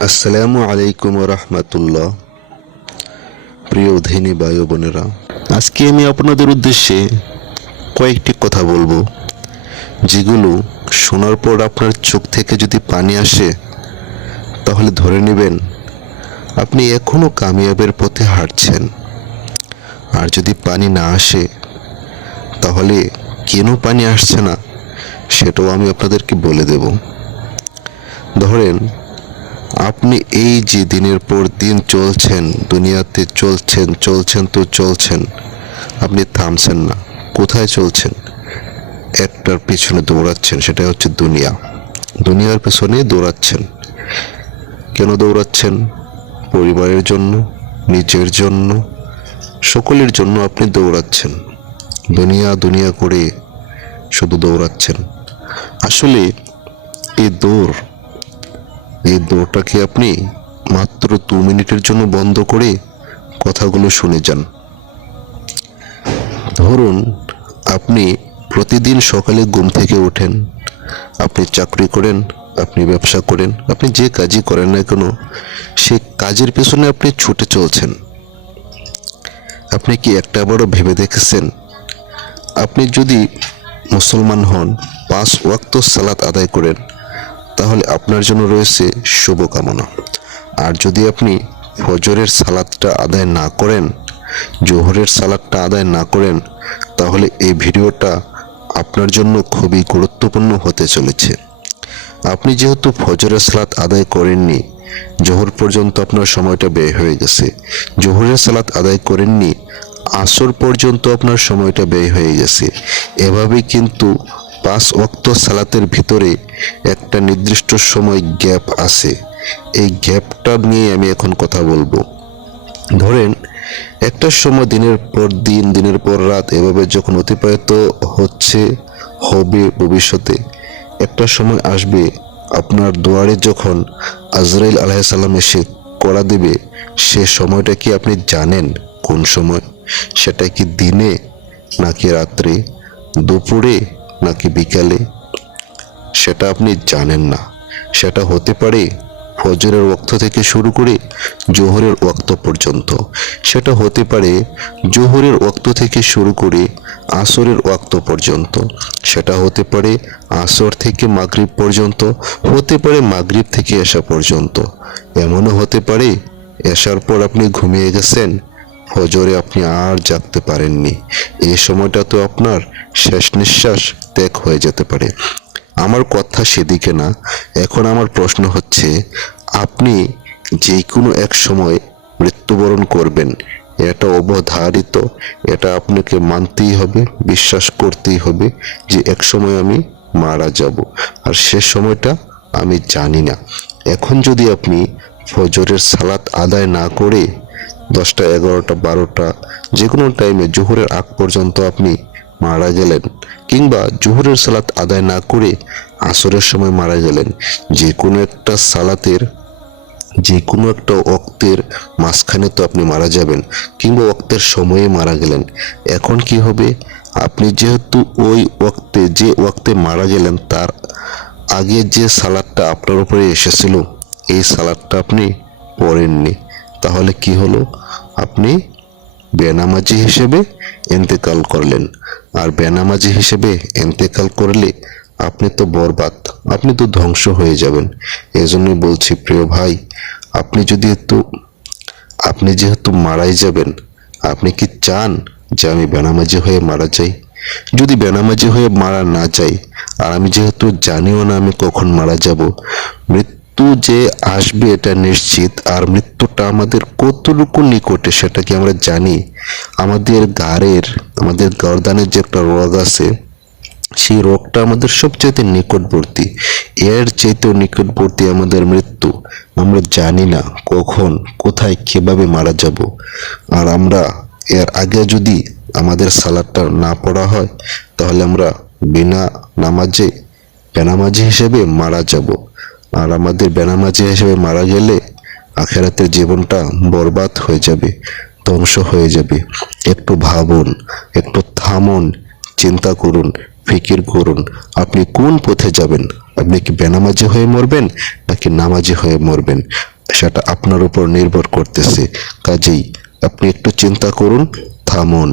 আসসালামু আলাইকুম রহমতুল্লাহ। প্রিয় অধিনী ভাই ও বোনেরা, আজকে আমি আপনাদের উদ্দেশ্যে কয়েকটি কথা বলবো, যেগুলো শোনার পর আপনার চোখ থেকে যদি পানি আসে তাহলে ধরে নেবেন আপনি এখনো কামিয়াবের পথে হাঁটছেন। আর যদি পানি না আসে তাহলে কেন পানি আসছে না সেটাও আমি আপনাদেরকে বলে দেব। ধরেন, আপনি এই যে দিনের পর দিন চলছেন, দুনিয়াতে চলছেন তো চলছেন, আপনি থামছেন না। কোথায় চলছেন? একটার পিছনে দৌড়াচ্ছেন, সেটা হচ্ছে দুনিয়ার পেছনে দৌড়াচ্ছেন। কেন দৌড়াচ্ছেন? পরিবারের জন্য, নিজের জন্য, সকলের জন্য আপনি দৌড়াচ্ছেন। দুনিয়া দুনিয়া করে শুধু দৌড়াচ্ছেন। আসলে এই দৌড় এই দৌড়টাকে আপনি মাত্র 2 মিনিটের জন্য বন্ধ করে কথাগুলো শুনে যান। ধরুন, আপনি প্রতিদিন সকালে ঘুম থেকে ওঠেন, আপনি চাকরি করেন, আপনি ব্যবসা করেন, আপনি যে কাজই করেন না কেন, সেই কাজের পেছনে আপনি ছুটে চলছেন। আপনি কি একটাবারও ভেবে দেখেছেন, আপনি যদি মুসলমান হন, 5 ওয়াক্ত সালাত আদায় করেন, তাহলে আপনার জন্য রয়েছে শুভকামনা। আর যদি আপনি ফজরের সালাতটা আদায় না করেন, জোহরের সালাতটা আদায় না করেন, তাহলে এই ভিডিওটা আপনার জন্য খুবই গুরুত্বপূর্ণ হতে চলেছে। আপনি যেহেতু ফজরের সালাত আদায় করেননি, জোহর পর্যন্ত আপনার সময়টা ব্যয় হয়ে গেছে। জোহরের সালাত আদায় করেননি, আসর পর্যন্ত আপনার সময়টা ব্যয় হয়ে গেছে। এভাবেই কিন্তু 5 ওয়াক্ত সালাতের ভিতরে একটা নির্দিষ্ট সময় গ্যাপ আছে। এই গ্যাপটা নিয়ে আমি এখন কথা বলবো। ধরেন, একটা সময় দিনের পর দিন, দিনের পর রাত এভাবে যখন অতিবাহিত হবে ভবিষ্যতে, একটা সময় আসবে আপনার দুয়ারে যখন আজরাইল আলাইহিস সালাম এসে কড়া দিবে। সে সময়টা কি আপনি জানেন? কোন সময়? সেটা কি দিনে নাকি রাত্রে, দুপুরে নাকি বিকালে? সেটা আপনি জানেন না। সেটা হতে পারে ফজরের ওয়াক্ত থেকে শুরু করে জোহরের ওয়াক্ত পর্যন্ত। সেটা হতে পারে জোহরের ওয়াক্ত থেকে শুরু করে আসরের ওয়াক্ত পর্যন্ত। সেটা হতে পারে আসর থেকে মাগরিব পর্যন্ত, হতে পারে মাগরিব থেকে এশা পর্যন্ত। এমনও হতে পারে এশার পর আপনি ঘুমিয়ে গেছেন, ফজরে আপনি আর জাগতে পারেননি। এই সময়টা তো আপনার শেষ নিঃশ্বাস ত্যাগ হয়ে যেতে পারে। আমার কথা সেদিকে না। এখন আমার প্রশ্ন হচ্ছে, আপনি যে কোনো এক সময় মৃত্যুবরণ করবেন, এটা অবধারিত। এটা আপনাকে মানতেই হবে, বিশ্বাস করতেই হবে যে এক সময় আমি মারা যাব। আর সে সময়টা আমি জানি না। এখন যদি আপনি ফজরের সালাত আদায় না করে 10টা, 11টা, 12টা, যে কোনো টাইমে জোহরের আগ পর্যন্ত আপনি মারা গেলেন, কিংবা জোহরের সালাত আদায় না করে আসরের সময় মারা গেলেন, যে কোনো একটা সালাতের, যে কোনো একটা ওয়াক্তের মাঝখানে তো আপনি মারা যাবেন, কিংবা ওয়াক্তের সময়ে মারা গেলেন। এখন কি হবে? আপনি যেহেতু ওই ওয়াক্তে, যে ওয়াক্তে মারা গেলেন, তার আগে যে সালাতটা আপনার উপরে এসেছিল, এই সালাতটা আপনি পড়েননি। তাহলে কি হলো? আপনি বেনামাজি হিসেবে ইন্তেকাল করলেন। আর বেনামাজি হিসেবে ইন্তেকাল করলে আপনি তো বরবাদ, আপনি তো ধ্বংস হয়ে যাবেন। এজন্যই বলছি প্রিয় ভাই, আপনি যেহেতু মারাই যাবেন, আপনি কি চান যে আমি বেনামাজি হয়ে মারা যাই? যদি বেনামাজি হয়ে মারা না যাই, আর আমি যেহেতু জানিও না আমি কখন মারা যাব, মৃত্যু যে আসবে এটা নিশ্চিত। আর মৃত্যুটা আমাদের কতটুকু নিকটে সেটা কি আমরা জানি? আমাদের গর্দানের যে একটা রোগ আছে, সেই রোগটা আমাদের সবচাইতে নিকটবর্তী। এর চাইতেও নিকটবর্তী আমাদের মৃত্যু। আমরা জানি না কখন, কোথায়, কিভাবে মারা যাব। আর আমরা এর আগে যদি আমাদের সালাদটা না পড়া হয়, তাহলে আমরা বিনা নামাজে বেনামাজি হিসেবে মারা যাব। আর আমাদের বেনামাজি হিসেবে মারা গেলে আখেরাতের জীবনটা বরবাদ হয়ে যাবে, ধ্বংস হয়ে যাবে। একটু ভাবুন, একটু থামুন, চিন্তা করুন, ফিকির করুন আপনি কোন পথে যাবেন। আপনি কি বেনামাজি হয়ে মরবেন নাকি নামাজি হয়ে মরবেন, সেটা আপনার উপর নির্ভর করতেছে। কাজেই আপনি একটু চিন্তা করুন, থামুন।